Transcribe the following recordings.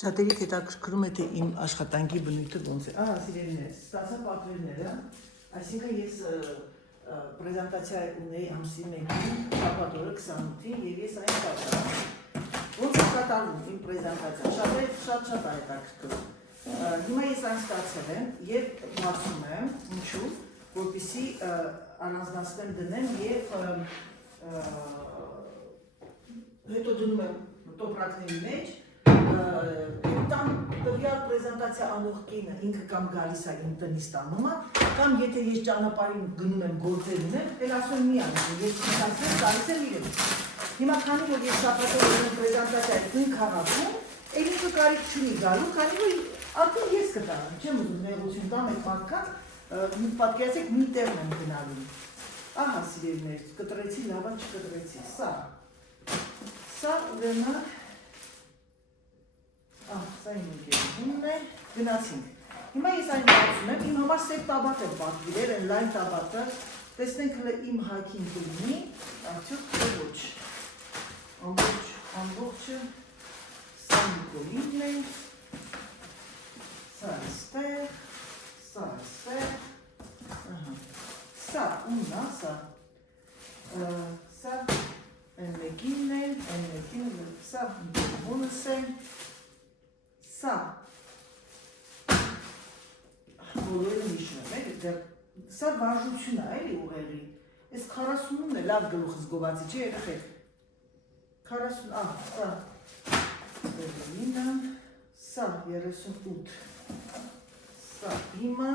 Շատերիք հետաքրքրում է, թե իմ աշխատանքի բնույթը ոնց է։ Սիրելիներ, ստացա պատվերները, այսինքն ես պրեզենտացիա ունեի ամսի 1-ին, շաբաթօրը 28-ին, եւ ես այն կատարա։ Ոնց է կատարվում իմ պրեզենտացիան, շատ է հետաքրքրում։ Հիմա ես այն ստացել եմ եւ բացում եմ, ինչու, որպեսզի առանձնացնեմ դնեմ եւ հետո դնում եմ տոպրակների մեջ Там տվյալ պրեզենտացիա անող կինը ինքը կամ գալիս է իմ տնից տանում է, կամ եթե ես ճանապարհին գնում եմ գործեր ունեմ, էլ ասում եմ մի անգամ, ես ասեմ, գալիս եմ իրեն։ Հիմա քանի որ ես շաբաթօրը պրեզենտացիա ինքն քաղաքում, էլ ինքը կարիք չունի գալու, քանի որ արդեն ես կտամ, չեմ ուզում նեղություն տամ այդ մարդկանց, պատկերացեք մի տեղն եմ գնալու։ Ահա սիրելիներ, կտրեցի, լավա չկտրեցի, սա ուրեմն սա իմ ընկերությունն է, գնացինք։ Հիմա ես այն բացում եմ, իմ համար սև տաբատ եմ պատվիրել, են լայն տաբատը, տեսնենք հլը իմ հայքին կլինի, արդյոք թե ոչ։ Ամբողջը սա Նիկոլինն է, սա այստեղ, սա ումն է, սա են մեկինն է, սա բոնս է, Սա բոլորը միշնում է, սա վարժություն է, էլի ուղեղի, ես 40-ն է լավ գլուխս գովացի, չէ երեխեք, 40, սա բերլինը, սա 38, սա իմը,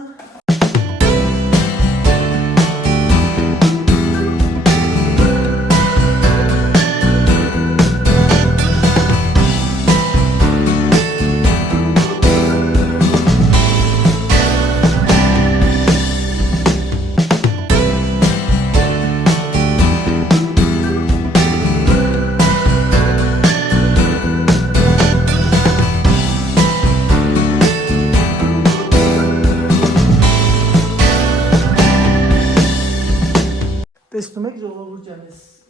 տեսնում եք ժողովուրդ ջան,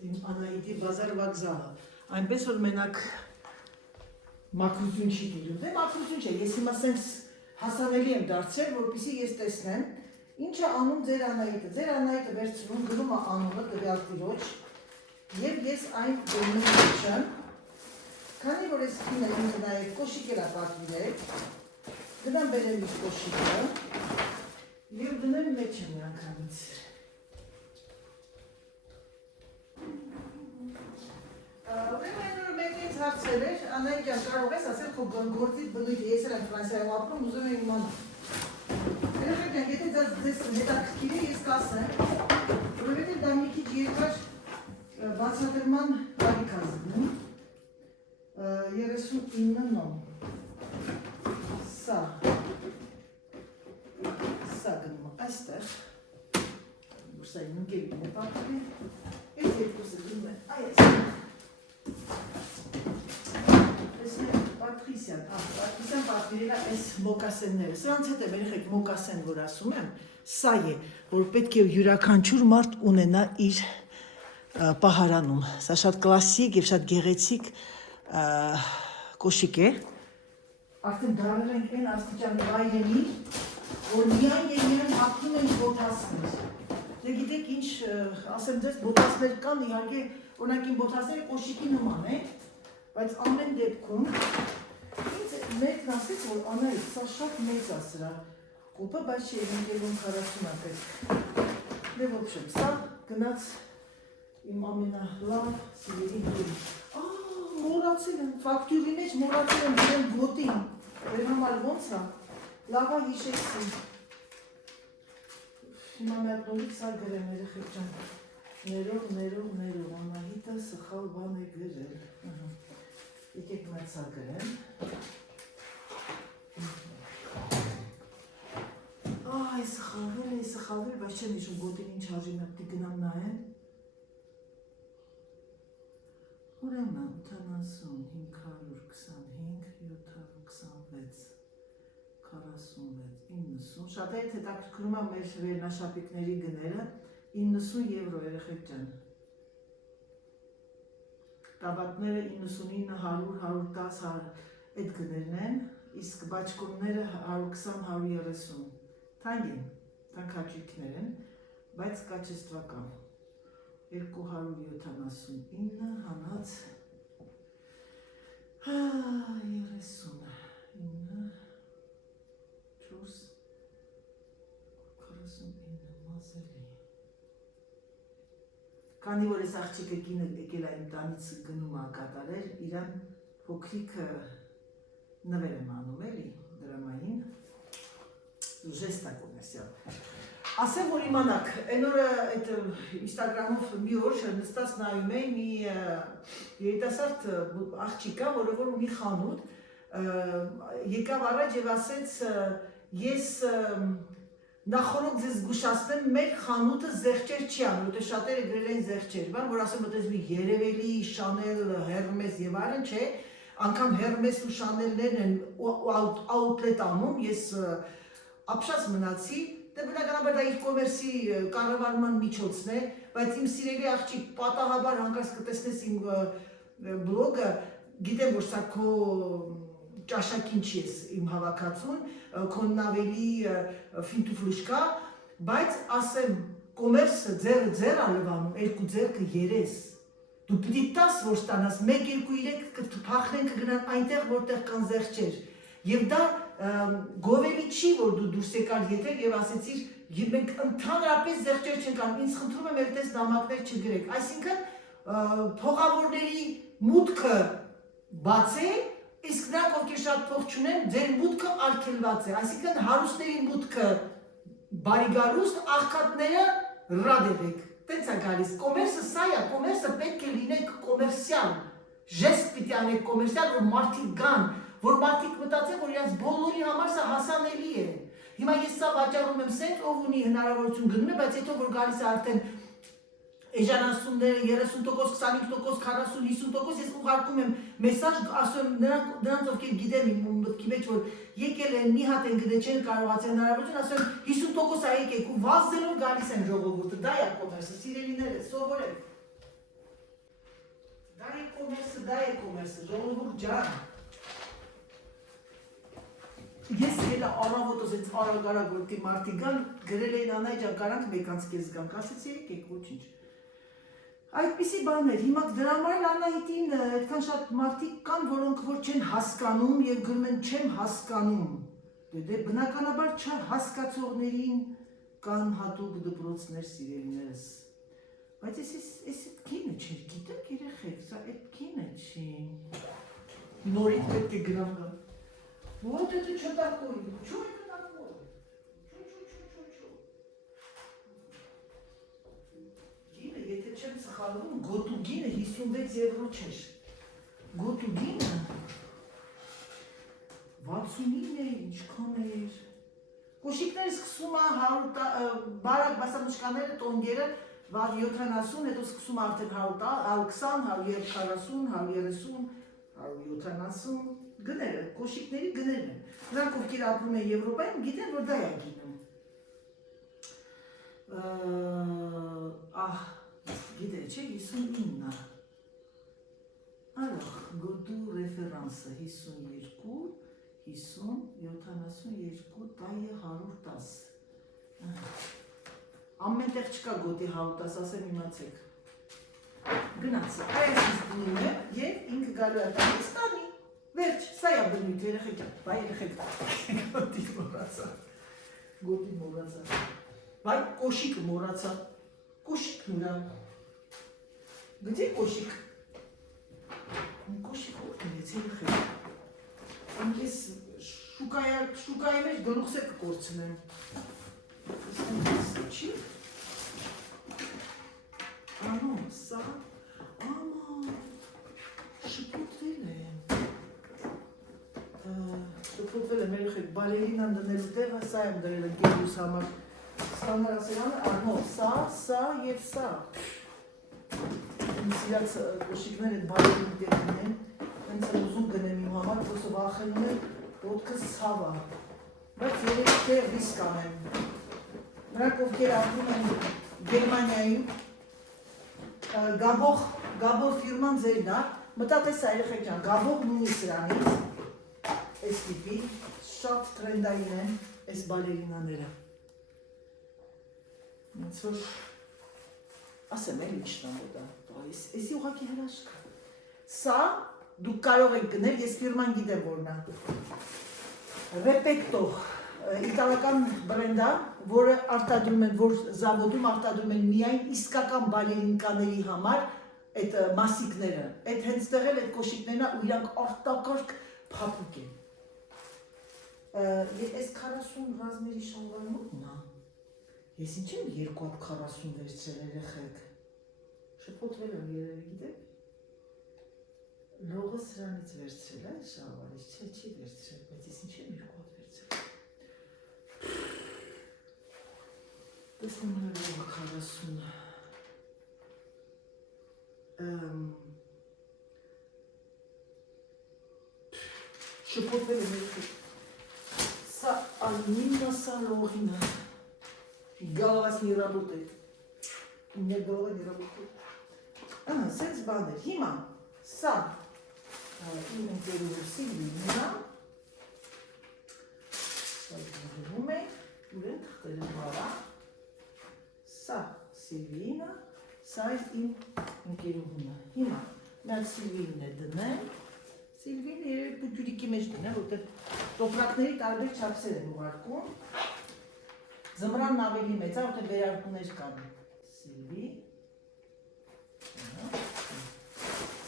իմ Անահիտի բազար վագզալը, այնպես որ մենակ մաքրություն չի դիրում, դե մաքրություն չէ, ես հիմա սենց հասանելի եմ դարձել, որպեսզի ես տեսնեմ, ինչ է անում ձեր Անահիտը վերցնում, գրում է անունը տվյալ տիրոջ, եւ ես այն դնում եմ, քանի որ ես կինը ինքը նաեւ կոշիկ էլ է պատվիրել, գնամ բերեմ իր կոշիկը եւ դնեմ մեջը միանգամից։ Ուրեմն մեկից հարցեր էր, Անահիտ ջան, կարող ես ասել քո գործից բնույթը, ես եմ Ֆրանսիայում ապրում, ուզում եմ իմանալ։ Երեխեք ջան, եթե ձեզ հետաքրքիր է, ես կասեմ, որովհետև դա մի քիչ երկար բացատրման տարիք է զգնում։ 39 նոմ։ Սա գնում է այստեղ, որ սա իմ ընկերին է պատվի, այս երկուսը գնում է այստեղ։ Պատրիսյան պատվիրել է այս մոկասենները, սրանց հետ եմ երեխեք մոկասեն, որ ասում եմ, սա է, որ պետք է յուրաքանչյուր մարդ ունենա իր պահարանում, սա շատ կլասիկ և շատ գեղեցիկ կոշիկ է, արդեն դարել ենք են աստիճանի վայրենի, որ միայն և միայն հապնում ենք բոթասներ, դե գիտեք ինչ, ասեմ ձեզ, բոթասներ կան, իհարկե, օրինակ իմ բոթասները կոշիկի նման է, բայց ամեն դեպքում ինձ մեկն ասեց, որ Անահիտ, սա շատ մեծ է սրա կոպը, բայց չէ ընկերում 40 է պետք։ Դե ոբշեմ, սա գնաց իմ ամենալավ սիրելի հորին։ Մորացել եմ, ֆակտյուրի մեջ մորացել եմ դրեմ գոտին, մեր համար ոնց է, լավա հիշեցի։ Հիմա մի հատ նորից սա գրեմ երեխեք ջան, ներող, Անահիտը սխալ բան է գրել։ Եկեք մեծ սա գրեմ։ Սխալվել, բայց չեմ իշում գոտին ինչ արժի մեպտի գնամ նայեն։ Ուրեմն 70, 525, 726, 46, 90, շատ է հետաքրքրում է մեր վերնաշապիկների գները, 90 եվրո երեխեք ջան։ Տաբատները 99, 100, 110, այդ գներն են, իսկ բաճկոնները 120-130, թանկ են, թանկ հաճույքներ են, բայց կաչեստվական, 279 հանած 39, 4, 49 մազելի։ Քանի որ այս աղջիկը կինը եկել այն տանից գնում է կատարել, իրան փոքրիկը նվեր եմ անում էլի դրամային, ժեստա կոմերսիալ։ Ասեմ, որ իմանաք, այն օրը այդ Instagram-ով մի օր նստած նայում էի մի երիտասարդ աղջիկ կա, որը որ ունի խանութ, եկավ առաջ եւ ասեց ես նախորդ ձեզ զգուշացնեմ, մեր խանութը զեղչեր չի անում, որտեղ շատերը գրել են զեղչեր, բան որ ասեմ, որ դες մի Երևելի, Chanel, Hermes եւ այլն, չէ, անգամ Hermes ու Chanel-ներն են outlet անում, ես ապշած մնացի, դե բնականաբար դա իր կոմերսի կառավարման միջոցն է, բայց իմ սիրելի աղջիկ պատահաբար հանկարծ կտեսնես իմ բլոգը, գիտեմ որ սա քո ճաշակին չի ես իմ հավաքածուն, քոնն ավելի ֆինտուֆլուշկա, բայց ասեմ կոմերսը ձեր ալվանում, երկու ձերքը երես, դու պիտի տաս որ ստանաս, 1-2-3 կփախնեն կգնան այնտեղ որտեղ կան զեղչեր, եւ դա գովելի չի որ դու դուրս եկալ եթեր եւ ասեցիր մենք ընդհանրապես զեղչեր չենք անում, ինձ խնդրում եմ այդպես նամակներ չգրեք, այսինքն փողավորների մուտքը բաց է, իսկ նրանք ովքեր շատ փող չունեն, ձեր մուտքը արգելված է, այսինքն հարուստների մուտքը բարիգալուստ, աղքատները ռադևեք, տենց է գալիս, կոմերսը սա է, կոմերսը պետք է լինեք կոմերսիալ, ժեստ պիտի անեք կոմերսիալ, որ մարդիկ գան, որ մարդիկ մտածեն, որ իրենց բոլորի համար սա հասանելի է, հիմա ես սա վաճառում եմ սենց, ով ունի հնարավորություն գնում է, բայց հետո որ գալիս է արդեն էժանասունները 30%, 25%, 40-50%, ես ուղարկում եմ մեսաժ, ասում եմ նրանց ովքեր գիտեմ իմ մտքի մեջ, որ եկել են մի հատ են գտե չեն կարողացել հնարավորություն, ասում եմ 50% եկեք ու վազելով գալիս են ժողովուրդը, դա է կոմերսը, սիրելիները, սովորեք։ Դա է կոմերսը, ժողովուրդ ջան։ Ես ելա առավոտոս այդ արագ որտի մարդիկ գան, գրել էին Անայ ջան, կարանք մեկանց կեզ գանք, ասեցի եկեք, ոչինչ։ Այդպիսի բաներ, հիմա դրա համար Անահիտին այդքան շատ մարդիկ կան, որոնք որ չեն հասկանում եւ գրում են չեմ հասկանում։ Դե բնականաբար չհասկացողներին կան հատուկ դպրոցներ սիրելիներս։ Բայց ես այդ կինը չէր, գիտեք երեխեք, սա այդ կինը չի։ Նորից պետք է գրամ գա։ Вот это что такое? Что это такое? Чу. Գինը, եթե չեմ սխալվում, գոտուգինը 56 եվրո չէր։ Գոտուգինը 69 է, ինչքան էր։ Կոշիկները սկսում է բարակ բասանուշկաները, տոնգերը 70, հետո սկսում արդեն 120, 140, 130, 170 գները, կոշիկների գներն են։ Նրանք ովքեր ապրում են Եվրոպայում, գիտեն, որ դա է գինը։ Գիտեր, չէ, 59 է։ Ալող, գոտու ռեֆերանսը 52, 50, 72, տայը 110։ Ամենտեղ չկա գոտի 110, ասեմ իմացեք։ Գնաց, այս ինձ դնում է և ինքը գալու է տանից տանի։ Վերջ, սա է բնույթ, երեխեք, բայ երեխեք, գոտի մորացա, բայ կոշիկը մորացա, կոշիկն ուրա, գտի կոշիկ, կոշիկ որդնեց, երեխեք, ես շուկայի մեջ գլուխս է կկործնեմ, չի, անո, սա, շպոտվել է, շպոտվել եմ երեխեք, բալերինան դնելու տեղը, սա եմ դրել գելուս համար, ստանար ասելանը, անո, սա և սա, իմ սիրած կոշիկներ այդ բալերին տեղին են, հենց ուզում գնեմ իմ համար, պրոսը վախենում եմ, ոտքս ցավա, բայց երեք թե ռիսկ անեմ, նրանք ովքեր ապրում են Գերմանիայում, Գաբոր ֆիրման ձերն է, մտածես երեխեք ջան, Գաբորն ունի սրանից, այս տիպի, շատ տրենդային են այս բալերինաները։ Ոնց որ ասեմ էլ ինչն է դա, էսի ուղղակի հրաշք է։ Սա դուք կարող եք գնել, ես ֆիրման գիտեմ որն է։ Repetto իտալական բրենդ է, որը արտադրում են, որ զավոդում արտադրում են միայն իսկական բալերինկաների համար այդ մասիկները, այդ հենց տեղել այդ կոշիկներն ու իրանք արտակարգ փափուկ են։ Այս 40 ռազմերի շալվարը մոտնա։ Ես ինչ եմ 240 վերցրել երեխեք։ Շփոթվել եմ երևի գիտեք։ Լողը սրանից վերցրել է շալվարից, չի վերցրել, բայց ես ինչ եմ 2 հատ վերցրել։ Տեսնում եմ 40 շփոթվել եմ երեխեք։ Սա անիմնա սա լողինը։ Голова не работает. У меня голова не работает. Սենց բան էր։ Հիմա սա իմ ընկերուհու Սիլվինա։ Սա գնում է, ուրեն թղթերը վարա։ Սա Սիլվինա, սա իմ ընկերուհունը։ Հիմա նա Սիլվինն է դնեմ։ Սիլվինը երբ բուտյուրիկի մեջ դնեմ, որտեղ տոպրակների տարբեր չափսեր են ուղարկում։ Զմրանն ավելի մեծ է, որտեղ վերարկուներ կան։ Սիլվի։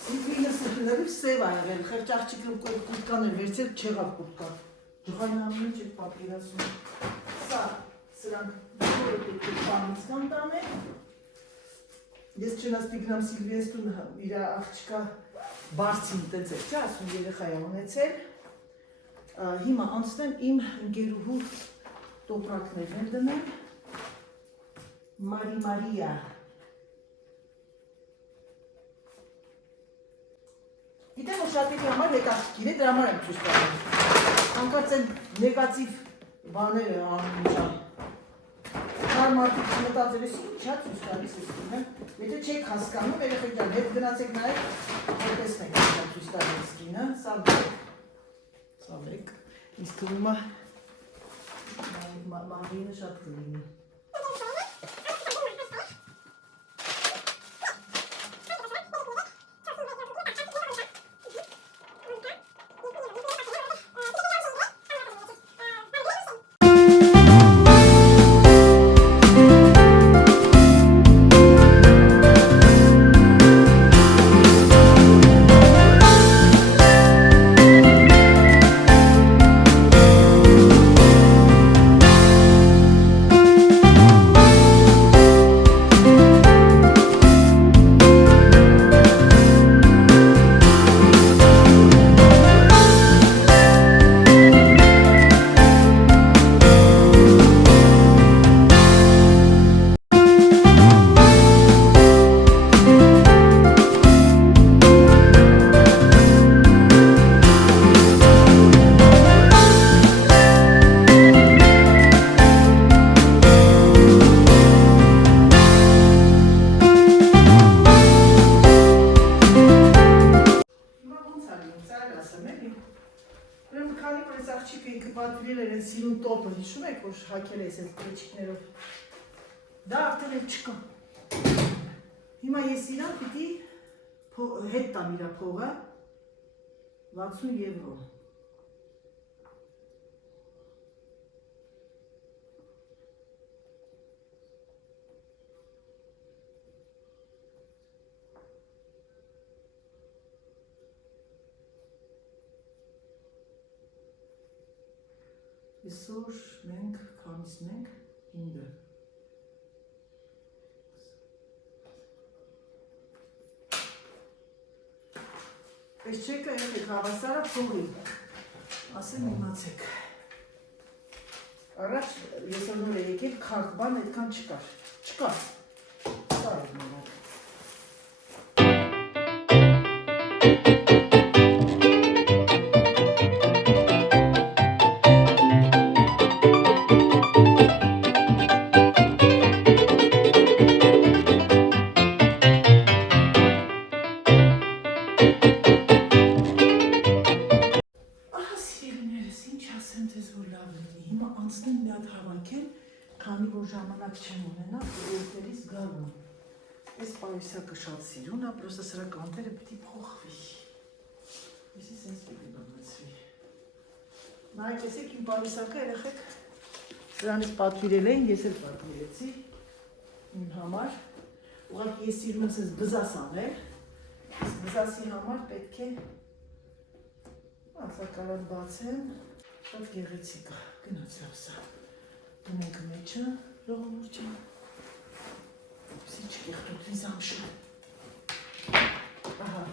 Սիլվինը սրտիներով սև է եղել, խեղճաղջիկը կուրտկան էր վերցել, չեղավ կուրտկան։ Ջղային ամեն ինչ է պատկերացում։ Սա սրանք որը պետք է պանից կան տանեն։ Ես չնաս պիգնամ Սիլվիեստուն իր աղջկա բարձին տենց էր, չէ, ասում երեխա է ունեցել։ Հիմա անցնեմ իմ ընկերուհու տոպրակներն են դնեմ, Մարիա։ Գիտեմ, որ շատերի համար հետաքրքիր է, դրա համար եմ ցույց տալիս։ Հանկարծ են նեգատիվ բաները անում ինչա։ Կար մարդիկ մտածել ես ինչա ցույց տալիս ես կինը։ Եթե չեք հասկանում, երեխեք ջան, հետ գնացեք նայեք, տեսնեք ինչա ցույց տալիս կինը, սա մեկ, ինձ թվում է Մարինը շատ կլինի։ Հիշում եք, որ հակել ես այդ կրեչիկներով, դա արդեն էլ չկա։ Հիմա ես իրան պիտի հետ տամ իրա փողը 60 եվրո։ Այսօր մենք քանիսն ենք 5-ը։ Այս չեկը եկեք հավասարը փողի, ասեմ իմացեք։ Առաջ ես նոր եկել քարտ բան այդքան չկար, չկար, սա էր նորակ։ ասեմ թեզ որ լավ լինի։ Հիմա անցնեմ մի հատ հավաքեմ, քանի որ ժամանակ չեմ ունենա, որտեղից գալու։ Այս պայուսակը շատ սիրուն է, պրոստը սրա կանտերը պիտի փոխվի։ Եսի սենց պիտի բանացվի։ Նայեք, եսեք իմ պայուսակը երեխեք սրանից պատվիրել էին, ես էլ պատվիրեցի իմ համար։ Ուղղակի ես սիրում եմ սենց բզաս անել, իսկ բզասի համար պետք է ասակարան բացեմ, շատ գեղեցիկ է, գնաց լավ սա։ Դունենք մեջը, ժողովուրդ ջան, սի չկեղտոտ ինձ ամշը։ Ահա,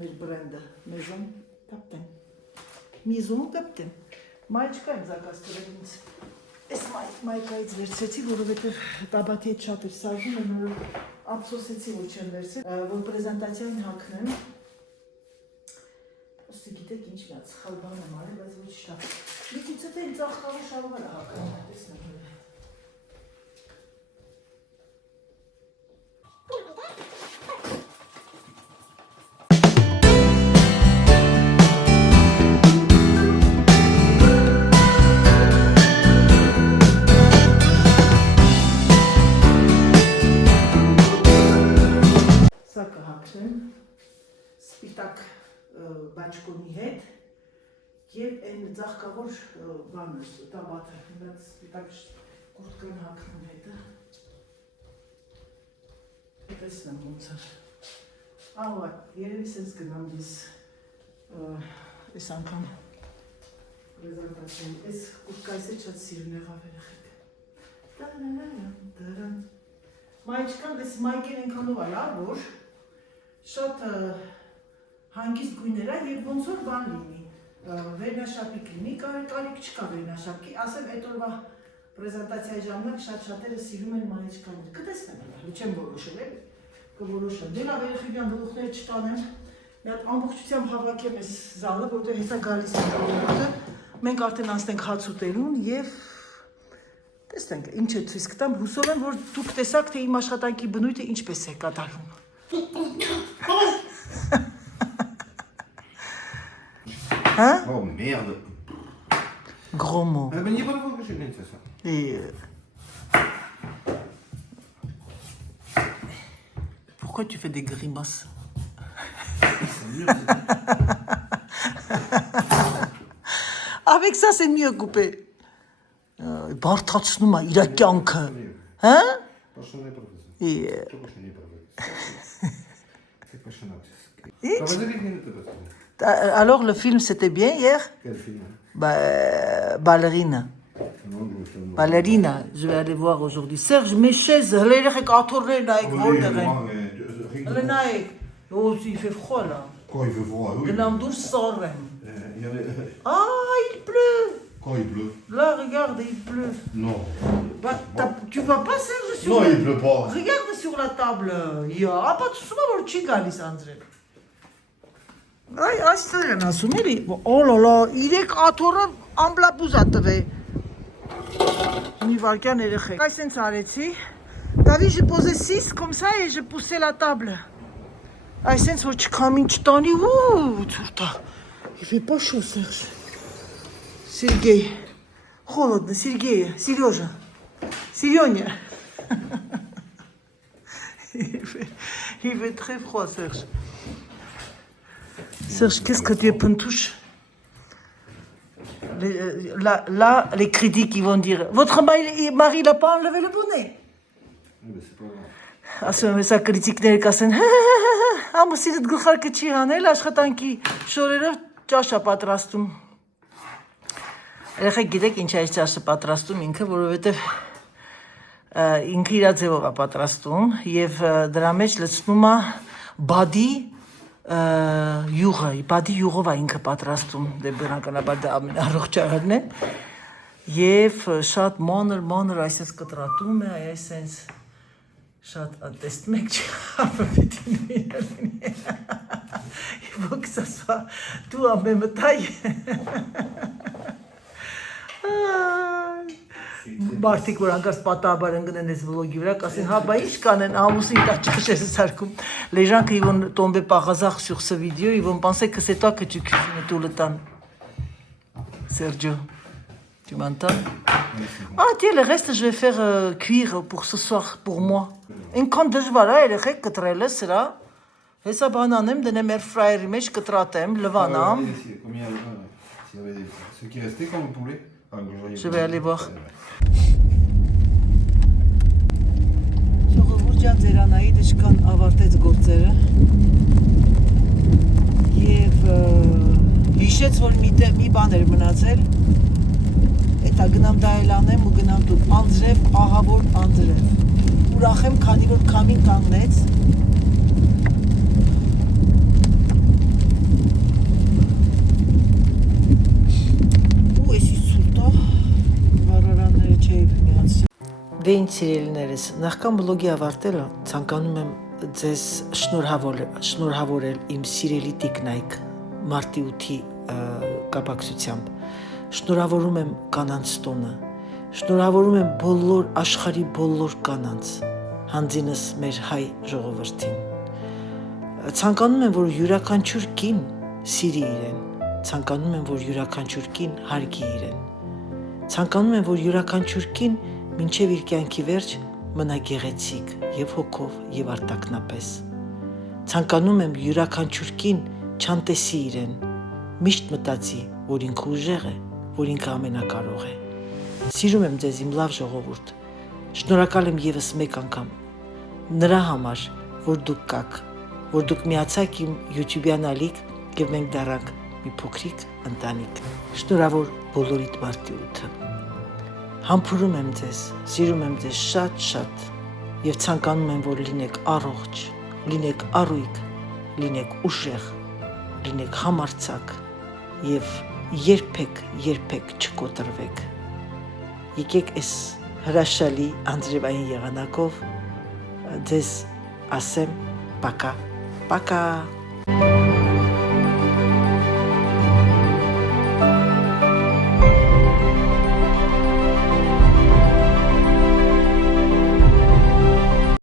մեր բրենդը, մեզոն տապտեմ, միզոն տապտեմ, մայ չկա իմ զակաս կրել ինձ, ես մայկայից վերցեցի, որովհետև տաբատի հետ շատ էր սարժում, եմ ափսոսեցի, որ չեմ վերցել, որ պրեզենտացիային հակնեմ, Ոստի գիտեք ինչ միած խալ բան եմ արել, բայց ոչ շտա։ Մի կիցը թե ինձ աղկավը շարուղար հական, տեսնեմ հորը։ Սա կհակնեմ, սպիտակ բաչկոնի հետ և այն ձաղկավոր բանը, տաբաթը, հինած սպիտակ կուրտկան հակնում հետը։ Տեսնեմ ոնց էր։ Ահա, երևի սենց գնամ ես այս անգամ պրեզենտացիան, այս կուրտկայս է շատ սիրուն եղավ երեխեք։ Մայչկան, դես մայկեր ենքանով ալա, որ շատ հանգիստ գույներ է և ոնց որ բան լինի, վերնաշապիկ լինի, կարիք չկա վերնաշապկի, ասեմ էտ օրվա պրեզենտացիայի ժամանակ շատ-շատերը սիրում են մայիչկաները, կտեսնեմ հլա, չեմ որոշել էլ, կորոշեմ, դե լավ երեխեքյան գլուխները չտանեմ, մի հատ ամբողջությամբ հավաքեմ ես զալը, որտեղ հետա գալիս են ժողովուրդը, մենք արդեն անցնենք հաց ուտելուն և տեսնենք ինչ է ցույց կտամ, հուսով եմ, որ դուք տեսաք, թե իմ աշխատանքի բնույթը ինչպես է կատարվում։ Hein? Oh merde! Gros mot. Mais il n'y a pas de fois que je n'ai fait ça. Et pourquoi tu fais des grimaces? C'est mieux. Avec ça, c'est mieux coupé. Բարթացնում է իր կյանքը, հա? Пошли профессор. И Что пошли профессор? Как пошли на Проводили минуты просто. alors le film c'était bien hier? Quel film? Ballerina. Ballerina, je vais aller voir aujourd'hui. Serge, mes chaises, les récateurs avec Voltaire. Le naïk. Oh, il fait froid là. Quoi, il fait froid? Oui. Le nam douce sort. Il y avait... Ah, il pleut. Quoi, il pleut? Là, regarde, il pleut. Non. Bah, tu vois pas, Serge, sur Non, le... il pleut pas. Regarde sur la table. Il y a pas de souvent le chigalis, André. Ay, այստեղ են ասում էլի, օլոլա, 3 աթոռը ամբլապուզ ա տվել։ Մի վարկյան երեխեք։ Այս հենց արեցի, David, je posais 6 comme ça et je poussais la table. Այս հենց որ չքամին չտանի, թուրտա, il fait pas chaud, Serge. Sergey, холодно, Sergey, Сережа, Серёня. Il fait très froid, Serge. Serge, qu'est-ce que tu es pentouche? Là, les critiques, ils vont dire, votre mari n'a pas enlevé le bonnet. Mais c'est pas grave. Ասում եմ, հեսա կրիտիկները կասեն, ամուսինդ գլխարկը չի հանել, աշխատանքի շորերով ճաշ է պատրաստում։ Երեխեք գիտեք ինչ է այս ճաշը պատրաստում ինքը, որովհետև ինքը իր ձևով է պատրաստում և դրա մեջ լցնում է բադի յուղը, բադի յուղով է ինքը պատրաստում, դե բնականաբար դա ամենառողջ աղերն է և շատ մանր այսպես կտրատում է, այսպես շատ տեսնում եք չխավը պիտի նույնը il faut que ça soit tout en même taille Մարդիկ, որ անկարծ պատահաբար ընկնեն այս վլոգի վրա, կասեն, հա, բա ինչ կանեն, ամուսին տա ճաշ է սարքում։ Les gens qui vont tomber par hasard sur ce vidéo, ils vont penser que c'est toi que tu cuisines tout le temps. Sergio. Tu m'entends? Ah, tiens, le reste, je vais faire cuire pour ce soir, pour moi. Une compte de voilà, elle est que très là, c'est là. Et ça, banane, de mes frères, mais je que tratem, le vanam. Ce qui restait comme poulet. Je vais aller voir. Ժողովուրդ ձերանայի դժկան ավարտեց գործերը եւ հիշեց որ մի բան էր մնացել էտա գնամ դա էլ անեմ ու գնամ դու անձրև ահավոր անձրև ուրախ եմ քանի որ քամին կանգնեց ու էսի սուտա վարարանները չէի միացրել Դե ինչ սիրելիներս, նախքան բլոգի ավարտելը ցանկանում եմ ձեզ շնորհավորել իմ սիրելի տիկնայք մարտի 8-ի կապակցությամբ։ Շնորհավորում եմ կանանց տոնը, շնորհավորում եմ բոլոր աշխարհի բոլոր կանանց, հանձինս մեր հայ ժողովրդին։ Ցանկանում եմ, որ յուրաքանչյուր կին սիրի իրեն, ցանկանում եմ, որ յուրաքանչյուր կին հարգի իրեն, ցանկանում եմ, որ յուրաքանչյուր կին մինչև իր կյանքի վերջ մնա գեղեցիկ եւ հոգով եւ արտակնապես։ Ցանկանում եմ յուրաքանչյուր կին չանտեսի իրեն, միշտ մտածի, որ ինքը ուժեղ է, որ ինքը ամենակարող է։ Սիրում եմ ձեզ իմ լավ ժողովուրդ։ Շնորհակալ եմ եւս մեկ անգամ նրա համար, որ դուք կաք, որ դուք միացաք իմ YouTube-յան ալիք եւ մենք դառանք մի փոքրիկ ընտանիք։ Շնորհավոր բոլորիդ մարտի 8-ը։ Համբուրում եմ ձեզ, սիրում եմ ձեզ շատ եւ ցանկանում եմ, որ լինեք առողջ, լինեք առույգ, լինեք ուժեղ, լինեք համարձակ եւ երբեք չկոտրվեք։ Եկեք այս հրաշալի անձրևային եղանակով ձեզ ասեմ պակա, պակա։